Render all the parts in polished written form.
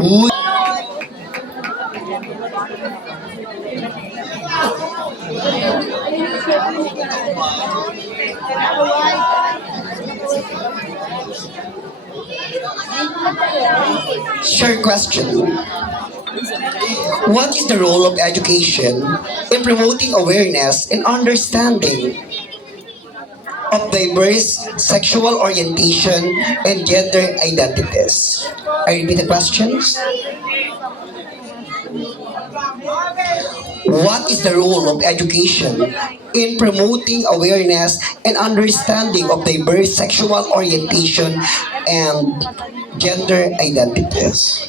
Uy, short question. What is the role of education in promoting awareness and understanding of diverse sexual orientation and gender identities? I repeat the questions. What is the role of education in promoting awareness and understanding of diverse sexual orientation and gender identities?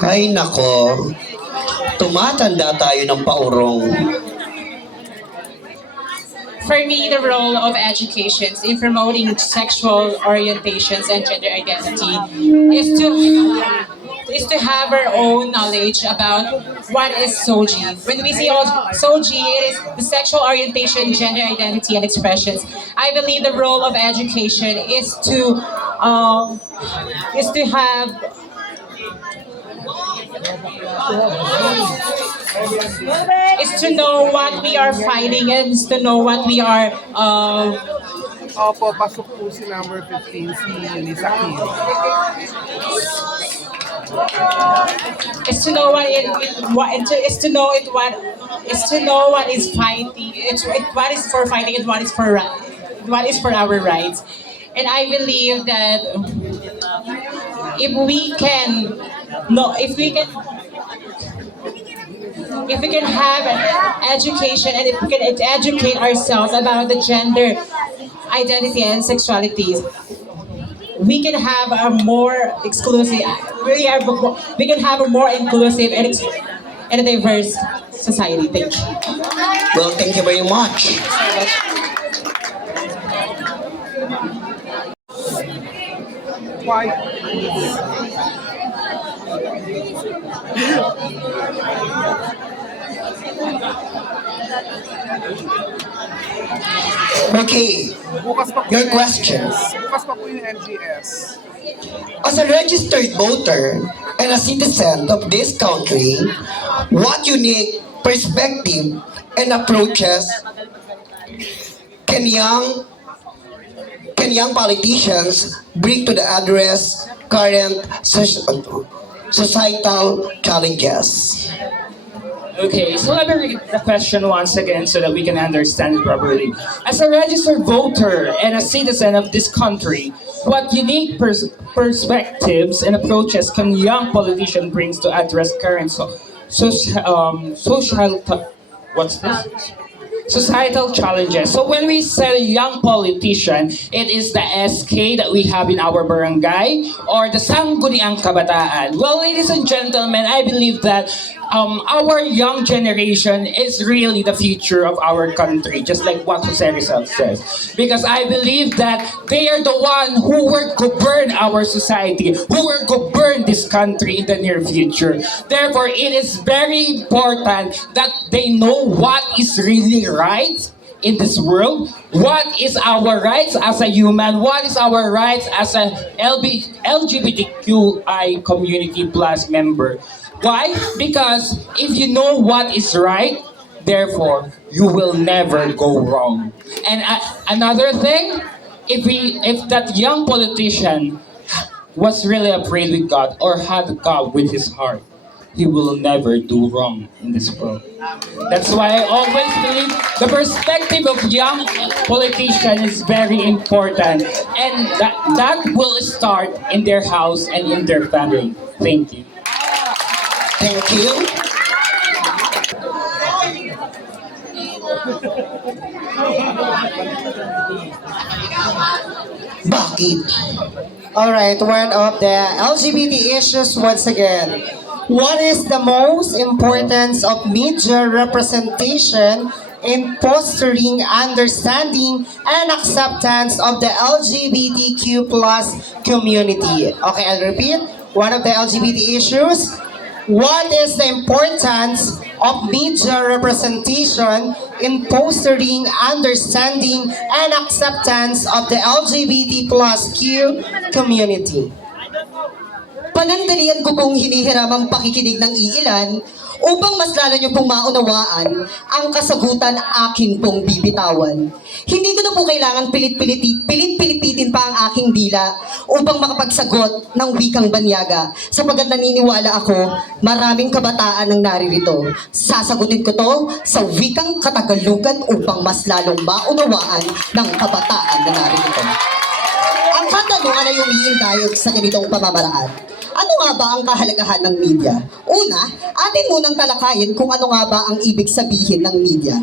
Ay nako, tumatanda tayo ng paurong. For me, the role of education in promoting sexual orientations and gender identity is to have our own knowledge about what is SOGI. When we say SOGI, it is the sexual orientation, gender identity, and expressions. I believe the role of education is to know what we are fighting and is to know what we are Opo, pasok po si number 15, si Lisa Kim. is to know what is fighting, what is for fighting and what is for our rights. And I believe that if we can no if we can have an education and if we can educate ourselves about the gender identity and sexualities, we can have a more exclusive we can have a more inclusive and a diverse society. Thank you. Well, thank you very much. Why? Okay, Bukas pa po your yung questions. Bukas pa po yung NGS. As a registered voter and a citizen of this country, what unique perspective and approaches can young politicians bring to the address current societal challenges? Okay, so let me read the question once again so that we can understand it properly. As a registered voter and a citizen of this country, what unique perspectives and approaches can young politician brings to address current what's this? Societal challenges. So when we say young politician, it is the SK that we have in our barangay or the Sangguniang Kabataan. Well, ladies and gentlemen, I believe that our young generation is really the future of our country, just like what Jose Rizal says. Because I believe that they are the one who will govern our society, who will govern this country in the near future. Therefore, it is very important that they know what is really right in this world, what is our rights as a human, what is our rights as a LGBTQI community plus member. Why? Because if you know what is right, therefore you will never go wrong. And another thing, if that young politician was really afraid with God or had God with his heart, he will never do wrong in this world. That's why I always believe the perspective of young politician is very important, and that will start in their house and in their family. Thank you. Thank you. Bakit? Alright, one of the LGBT issues once again. What is the most importance of media representation in fostering understanding and acceptance of the LGBTQ plus community. Okay, I'll repeat. One of the LGBT issues. What is the importance of media representation in fostering understanding and acceptance of the LGBT plus Q community? Panandalian ko pong hinihiram ang pakikinig ng iilan upang mas lalo niyo pong maunawaan ang kasagutan akin pong bibitawan. Hindi ko na po kailangan pilit-pilipitin pa ang aking dila upang makapagsagot ng wikang banyaga sapagkat naniniwala ako maraming kabataan ang naririto. Sasagutin ko to sa wikang Katagalugan upang mas lalong maunawaan ng kabataan na naririto. Ang katanungan ay umiindayog sa ganitong pamamaraan. Ano nga ba ang kahalagahan ng media? Una, atin munang talakayin kung ano nga ba ang ibig sabihin ng media.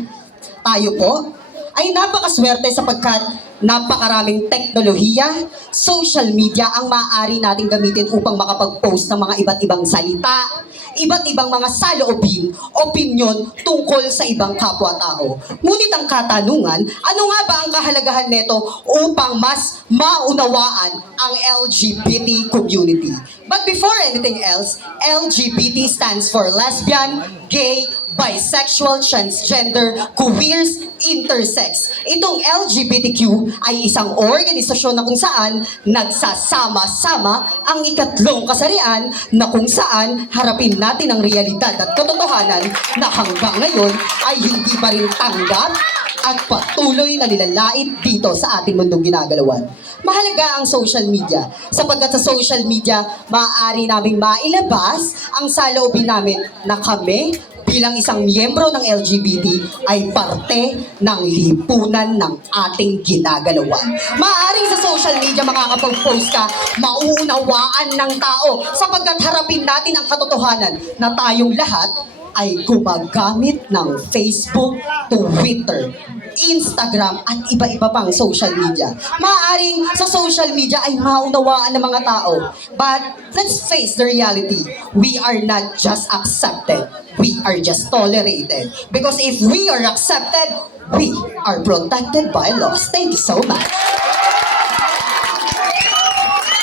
Tayo po ay napakaswerte sapagkat napakaraming teknolohiya, social media ang maaari nating gamitin upang makapag-post ng mga iba't ibang salita, iba't ibang mga saloobin, opinyon tungkol sa ibang kapwa-tao. Ngunit ang katanungan, ano nga ba ang kahalagahan nito upang mas maunawaan ang LGBT community? But before anything else, LGBT stands for lesbian, gay, bisexual, transgender, queers, intersex. Itong LGBTQ ay isang organisasyon na kung saan nagsasama-sama ang ikatlong kasarian na kung saan harapin natin ang realidad at katotohanan na hanggang ngayon ay hindi pa rin tanggap at patuloy na nilalait dito sa ating mundong ginagalawan. Mahalaga ang social media sapagkat sa social media maaari naming mailabas ang saloobin namin na kami bilang isang miyembro ng LGBT ay parte ng lipunan ng ating ginagalawan. Maaaring sa social media makakapag-post ka, mauunawaan ng tao sapagkat harapin natin ang katotohanan na tayong lahat ay gumagamit ng Facebook, Twitter, Instagram at iba-iba pang social media. Maaaring sa social media ay maunawaan ng mga tao. But let's face the reality. We are not just accepted. We are just tolerated. Because if we are accepted, we are protected by laws. Thank you so much.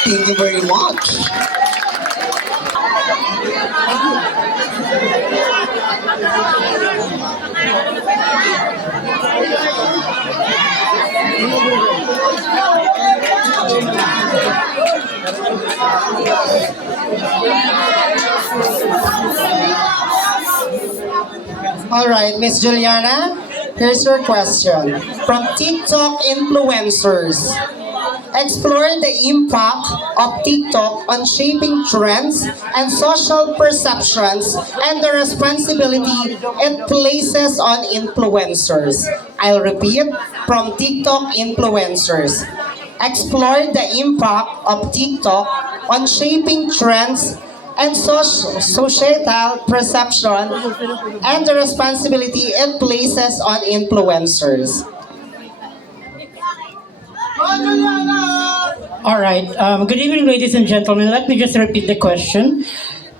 Thank you very much. All right, Miss Juliana, here's your question. From TikTok influencers, explore the impact of TikTok on shaping trends and social perceptions and the responsibility it places on influencers. I'll repeat, from TikTok influencers. Explore the impact of TikTok on shaping trends and societal perception and the responsibility it places on influencers. All right. Good evening, ladies and gentlemen. Let me just repeat the question.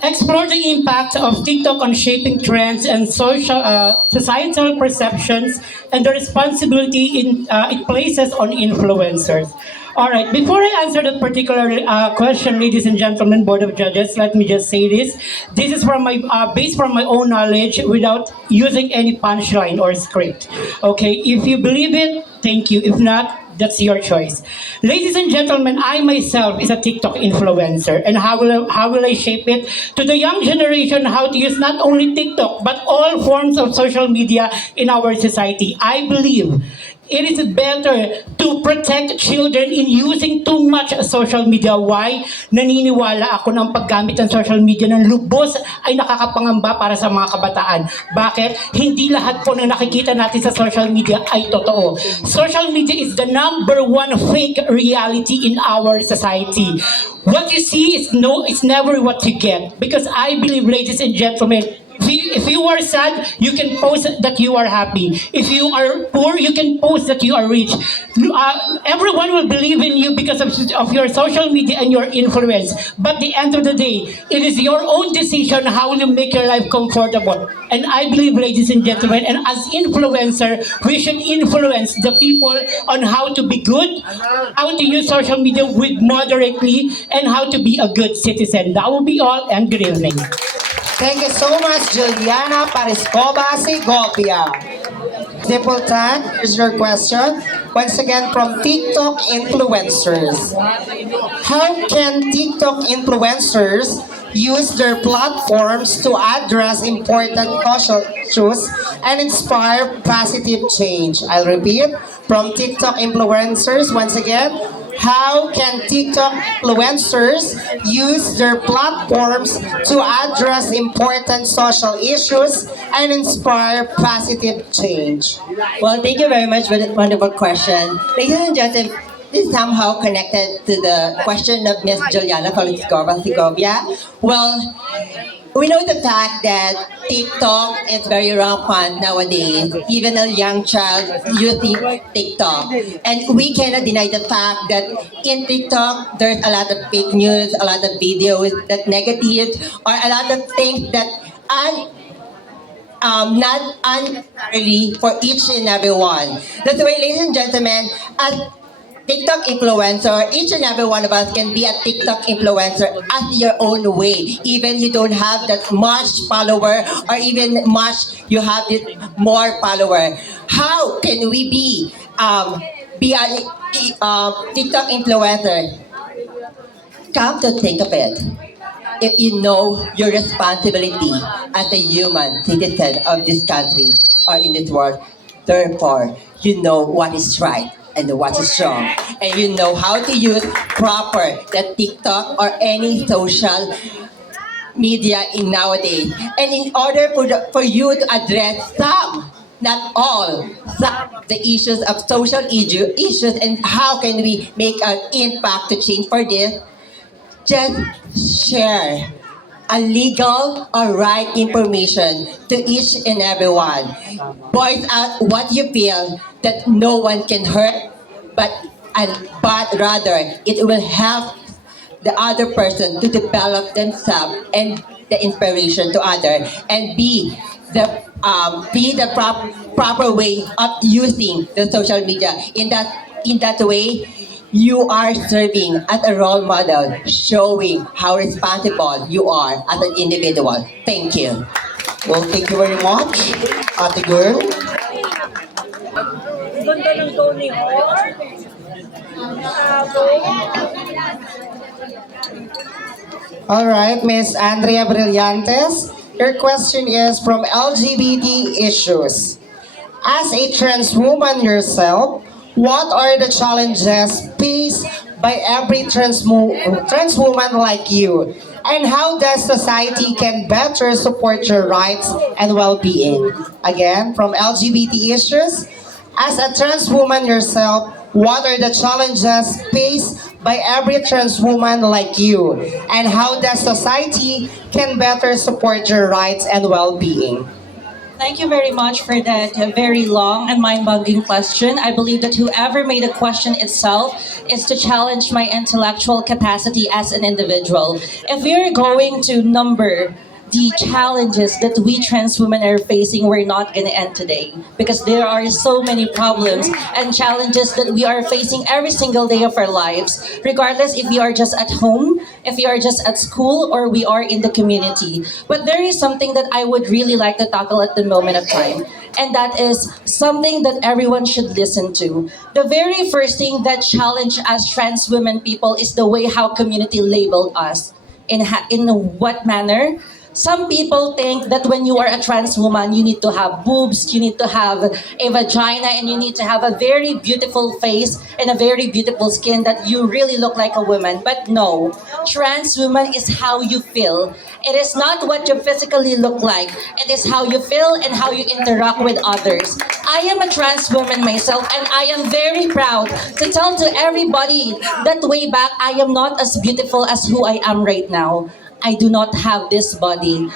Explore the impact of TikTok on shaping trends and societal perceptions and the responsibility it places on influencers. All right. Before I answer that particular question, ladies and gentlemen, Board of Judges, let me just say this. This is from my based from my own knowledge without using any punchline or script. Okay. If you believe it, thank you. If not, that's your choice. Ladies and gentlemen, I myself is a TikTok influencer. And how will I shape it? To the young generation, how to use not only TikTok, but all forms of social media in our society. I believe it is better to protect children in using too much social media. Why? Naniniwala ako ng paggamit ng social media ng lubos ay nakakapangamba para sa mga kabataan. Bakit? Hindi lahat po na nakikita natin sa social media ay totoo. Social media is the number one fake reality in our society. What you see is never what you get. Because I believe, ladies and gentlemen, if you are sad, you can post that you are happy. If you are poor, you can post that you are rich. Everyone will believe in you because of your social media and your influence. But at the end of the day, it is your own decision how you make your life comfortable. And I believe, ladies and gentlemen, and as influencer, we should influence the people on how to be good, how to use social media with moderately, and how to be a good citizen. That will be all, and good evening. Thank you so much, Juliana Pariscoba Segovia. Dipultan, here's your question. Once again from TikTok influencers. How can TikTok influencers use their platforms to address important social issues and inspire positive change? I'll repeat, from TikTok influencers, once again, how can TikTok influencers use their platforms to address important social issues and inspire positive change? Well, thank you very much for that wonderful question. Ladies and gentlemen, this is somehow connected to the question of Miss Juliana Pariscoba Segovia. Well, we know the fact that TikTok is very rampant nowadays. Even a young child using TikTok. And we cannot deny the fact that in TikTok, there's a lot of fake news, a lot of videos that negative, or a lot of things that not unnecessarily for each and every one. That's why, ladies and gentlemen, as TikTok influencer, each and every one of us can be a TikTok influencer at your own way. Even you don't have that much follower, or even much you have this more follower. How can we be a TikTok influencer? Come to think of it, if you know your responsibility as a human citizen of this country or in this world, therefore, you know what is right and what is wrong. And you know how to use proper the TikTok or any social media in nowadays. And in order for you to address some, not all, some of the issues of social issues, and how can we make an impact to change for this, just share a legal or right information to each and everyone. Voice out what you feel that no one can hurt, but rather it will help the other person to develop themselves and the inspiration to others, and be the proper way of using the social media. In that way, you are serving as a role model, showing how responsible you are as an individual. Thank you. Well, thank you very much, Ate Girl. All right, Miss Andrea Brillantes, your question is from LGBT issues. As a trans woman yourself, what are the challenges faced by every trans woman like you? And how does society can better support your rights and well-being? Again, from LGBT issues, as a trans woman yourself, what are the challenges faced by every trans woman like you? And how does society can better support your rights and well-being? Thank you very much for that very long and mind-boggling question. I believe that whoever made the question itself is to challenge my intellectual capacity as an individual. If we're going to number the challenges that we trans women are facing, we're not going to end today, because there are so many problems and challenges that we are facing every single day of our lives, regardless if we are just at home, if we are just at school, or we are in the community. But there is something that I would really like to tackle at the moment of time, and that is something that everyone should listen to. The very first thing that challenge us trans women people is the way how community labeled us. In what manner? Some people think that when you are a trans woman, you need to have boobs, you need to have a vagina, and you need to have a very beautiful face and a very beautiful skin that you really look like a woman. But no, trans woman is how you feel. It is not what you physically look like. It is how you feel and how you interact with others. I am a trans woman myself, and I am very proud to tell to everybody that way back, I am not as beautiful as who I am right now. I do not have this body.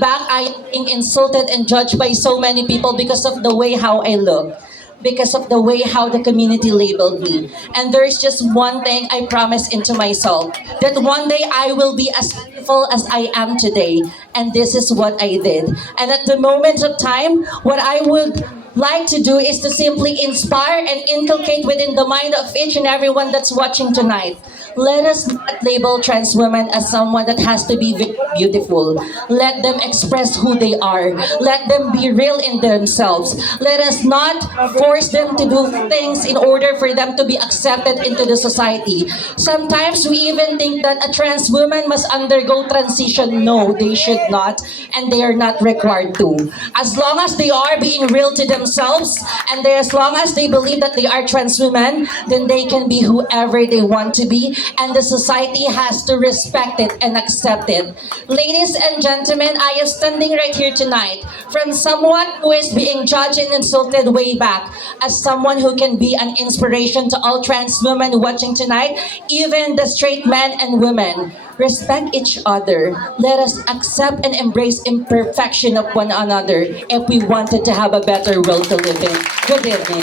back, I am being insulted and judged by so many people because of the way how I look, because of the way how the community labeled me. And there's just one thing I promise into myself, that one day I will be as beautiful as I am today. And this is what I did. And at the moment of time, what I would like to do is to simply inspire and inculcate within the mind of each and everyone that's watching tonight. Let us not label trans women as someone that has to be beautiful. Let them express who they are. Let them be real in themselves. Let us not force them to do things in order for them to be accepted into the society. Sometimes we even think that a trans woman must undergo transition. No, they should not, and they are not required to. As long as they are being real to themselves, and as long as they believe that they are trans women, then they can be whoever they want to be, and the society has to respect it and accept it. Ladies and gentlemen, I am standing right here tonight from someone who is being judged and insulted way back, as someone who can be an inspiration to all trans women watching tonight, even the straight men and women. Respect each other. Let us accept and embrace imperfection of one another if we wanted to have a better world to live in. Good evening.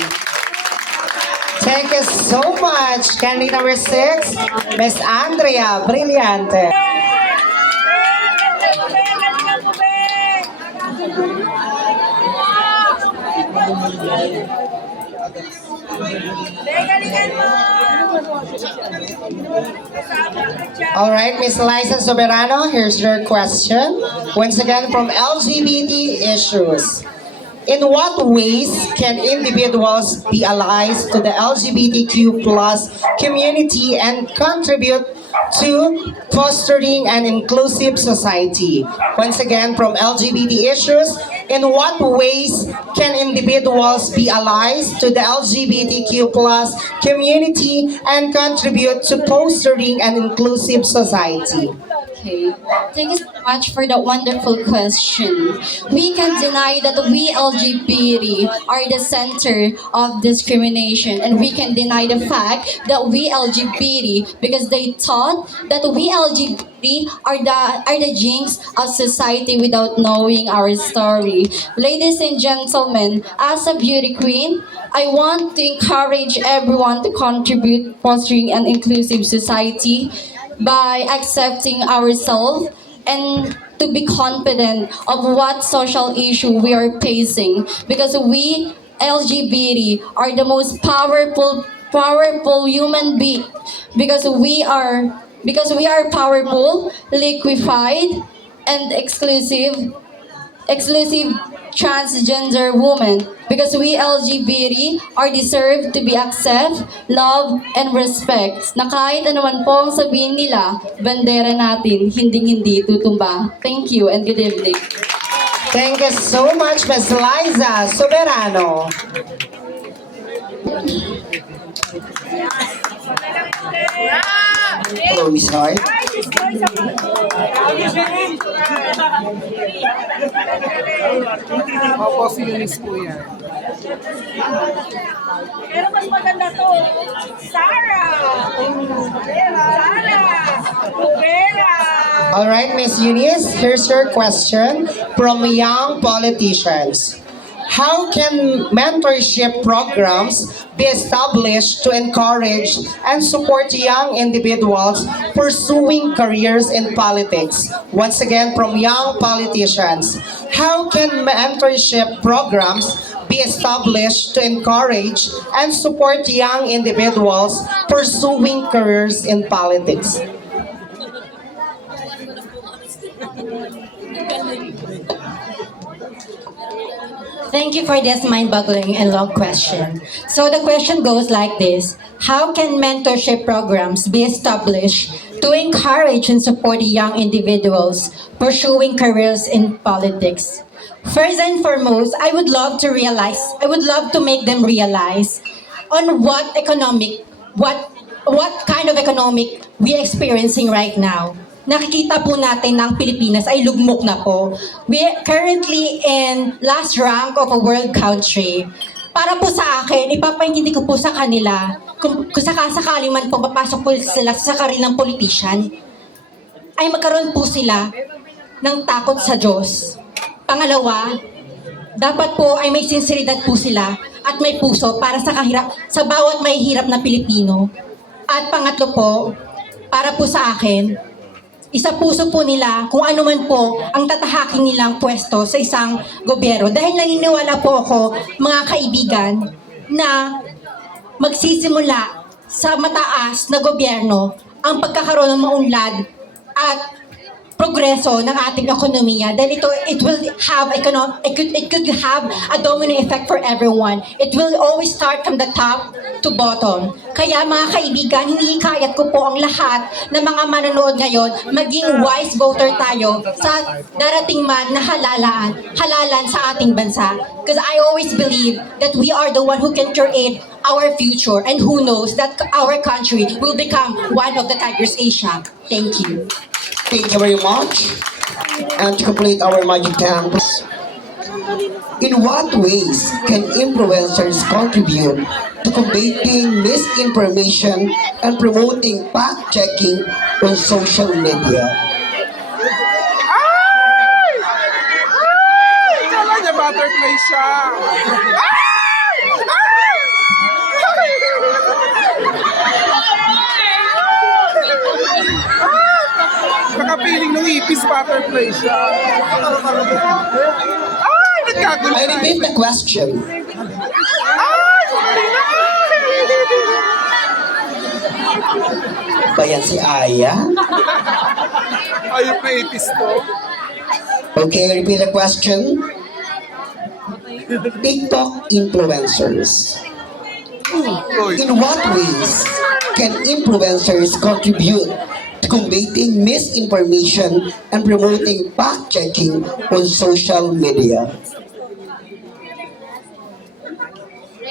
Thank you so much. Candidate number 6, Miss Andrea Brillante. All right, Miss Liza Soberano, here's your question. Once again, from LGBT issues. In what ways can individuals be allies to the LGBTQ plus community and contribute to fostering an inclusive society? Once again, from LGBT issues, in what ways can individuals be allies to the LGBTQ plus community and contribute to fostering an inclusive society? Okay, thank you so much for the wonderful question. We can deny that we LGBT are the center of discrimination, and we can deny the fact that we LGBT because they thought that we LGBT are the jinx of society without knowing our story. Ladies and gentlemen, as a beauty queen, I want to encourage everyone to contribute fostering an inclusive society by accepting ourselves and to be confident of what social issue we are facing, because we LGBT are the most powerful human being, because we are powerful, liquefied, and exclusive transgender women, because we LGBT are deserved to be accepted, loved, and respect. Na kahit anuman po ang sabihin nila, bandera natin, hindi tutumba. Thank you and good evening. Thank you so much, Miss Liza Soberano. Hello, Miss Hart. Opo, si Eunice po yan. Pero mas maganda to. Sarah! Rivera! All right, Miss Eunice, here's your question from young politicians. How can mentorship programs be established to encourage and support young individuals pursuing careers in politics? Once again, from young politicians, how can mentorship programs be established to encourage and support young individuals pursuing careers in politics? Thank you for this mind-boggling and long question. So the question goes like this: how can mentorship programs be established to encourage and support young individuals pursuing careers in politics? First and foremost, I would love to make them realize on what kind of economic we experiencing right now. Nakikita po natin na ang Pilipinas ay lugmok na po. We are currently in last rank of a world country. Para po sa akin, ipapaintindi ko po sa kanila kung sakasakali man po papasok po sila sa karir ng politician, ay magkaroon po sila ng takot sa Diyos. Pangalawa, dapat po ay may sinseridad po sila at may puso para sa bawat may hirap na Pilipino. At pangatlo po, para po sa akin, isa puso po nila kung ano man po ang tatahakin nilang pwesto sa isang gobyerno. Dahil naniniwala po ako, mga kaibigan, na magsisimula sa mataas na gobyerno ang pagkakaroon ng maunlad at progreso ng ating ekonomiya dahil it will have it could have a domino effect for everyone. It will always start from the top to bottom. Kaya mga kaibigan, hinihikayat ko po ang lahat ng mga manonood ngayon maging wise voter tayo sa darating man na halalan sa ating bansa. Because I always believe that we are the one who can create our future and who knows that our country will become one of the Tigers Asia. Thank you. Thank you very much. And to complete our magic dance, in what ways can influencers contribute to combating misinformation and promoting fact-checking on social media? Ay! Ay! Kala niya butterfly siya. Ay! Ay! Nakapiling ng ipis butterfly siya. Ay! Nagkagulo I repeat the question. Ay! Bayan si Aya. Ayun na ipis to. Okay, repeat the question. TikTok influencers. Uy. In what ways can influencers contribute to combating misinformation and promoting fact-checking on social media?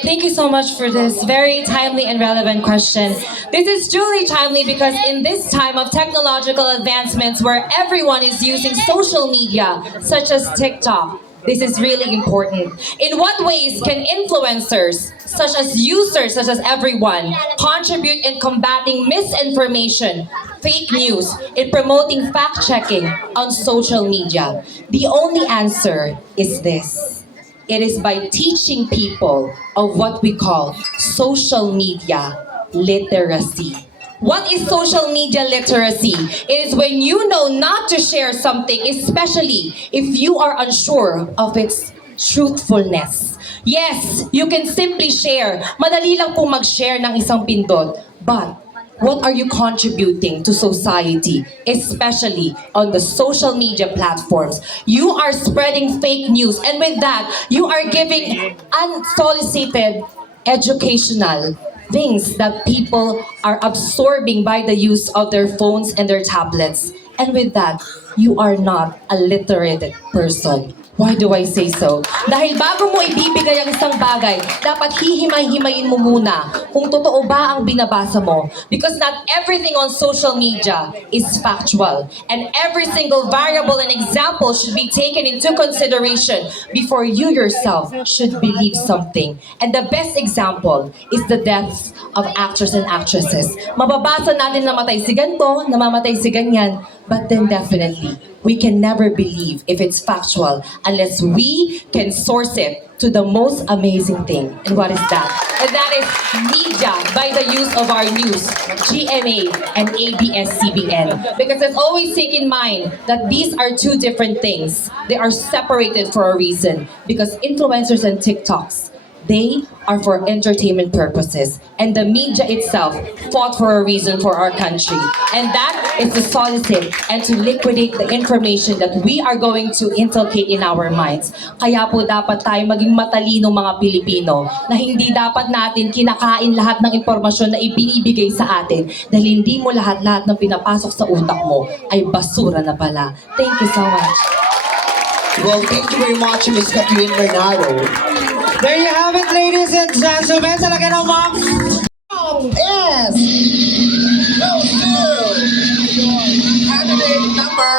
Thank you so much for this very timely and relevant question. This is truly timely because in this time of technological advancements where everyone is using social media, such as TikTok, this is really important. In what ways can influencers, such as users, such as everyone, contribute in combating misinformation, fake news, in promoting fact-checking on social media? The only answer is this. It is by teaching people of what we call social media literacy. What is social media literacy? It is when you know not to share something, especially if you are unsure of its truthfulness. Yes, you can simply share. Madali lang pong mag-share ng isang pindot. But what are you contributing to society, especially on the social media platforms? You are spreading fake news, and with that, you are giving unsolicited educational things that people are absorbing by the use of their phones and their tablets. And with that, you are not a literate person. Why do I say so? Dahil bago mo ibibigay ang isang bagay, dapat hihimay-himayin mo muna kung totoo ba ang binabasa mo. Because not everything on social media is factual. And every single variable and example should be taken into consideration before you yourself should believe something. And the best example is the deaths of actors and actresses. Mababasa natin namatay si ganito, namamatay si ganyan, but then definitely, we can never believe if it's factual unless we can source it to the most amazing thing. And what is that? And that is media by the use of our news, GMA and ABS-CBN. Because let's always take in mind that these are two different things. They are separated for a reason. Because influencers and TikToks, they are for entertainment purposes. And the media itself fought for a reason for our country. And that is to solicit and to liquidate the information that we are going to inculcate in our minds. Kaya po dapat tayo maging matalino mga Pilipino na hindi dapat natin kinakain lahat ng impormasyon na ibinibigay sa atin dahil hindi mo lahat-lahat ng pinapasok sa utak mo ay basura na pala. Thank you so much. Well, thank you very much, Ms. Catherine Bernardo. There you have it, ladies and gentlemen. Talaga namang yes! Goes to candidate number...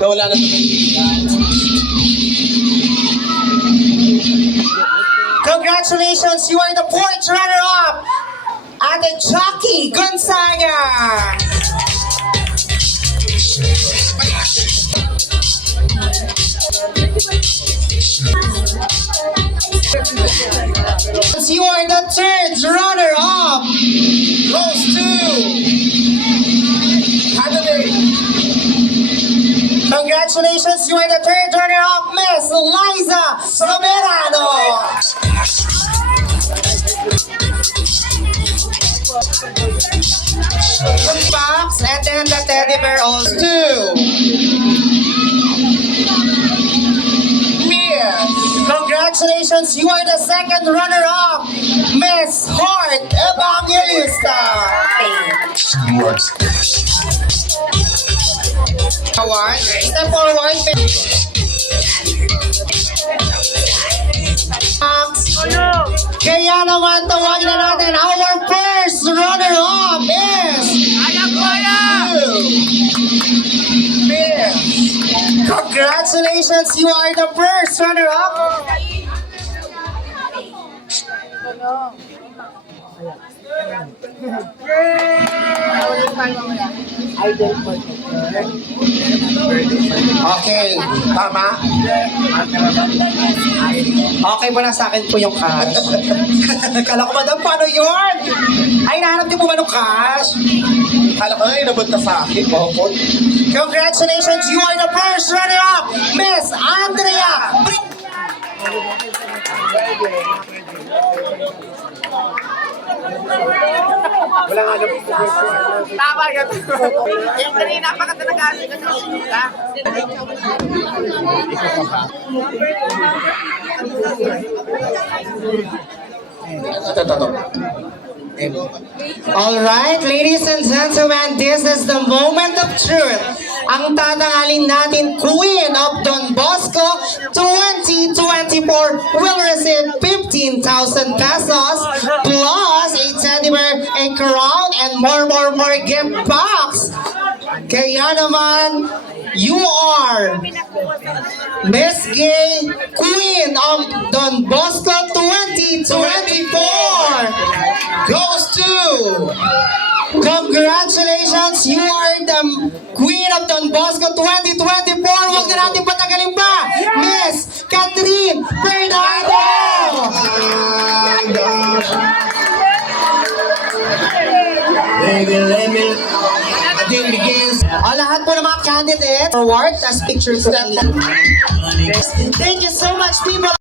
Wala na Congratulations, you are the fourth runner-up, Ate Jackie Gonzaga. You are the third runner-up. Goes to Congratulations, you are the third runner-up, Miss Liza Soberano. The box and then the teddy bear also. Congratulations, you are the second runner-up, Miss Heart Evangelista. Forward, step forward. Kaya naman tawagin na natin, our first runner-up is Congratulations, you are the first runner-up. Okay, tama? Okay po na sa akin po yung cash. Kala ko, madam, paano yun? Ay, nahanap niyo po ba ng cash? Kala ko, ay, nabot ka sa akin. Congratulations, you are the first runner-up, Miss Andrea. Wala nga na. Tama yan. Yung kanina pa ka talaga Alright, ladies and gentlemen, this is the moment of truth. Ang tatangalin natin, Queen of Donbosco 2024 will receive 15,000 pesos plus a teddy bear, a crown, and more gift box. Kaya naman, you are Miss Gay, Queen of Donbosco 2024 goes to Congratulations, you are the Queen of Donbosco 2024. Huwag na natin patagalin pa, Miss Catherine Bernardo. Lahat po ng mga candidates forward as pictures. Thank you so much, people.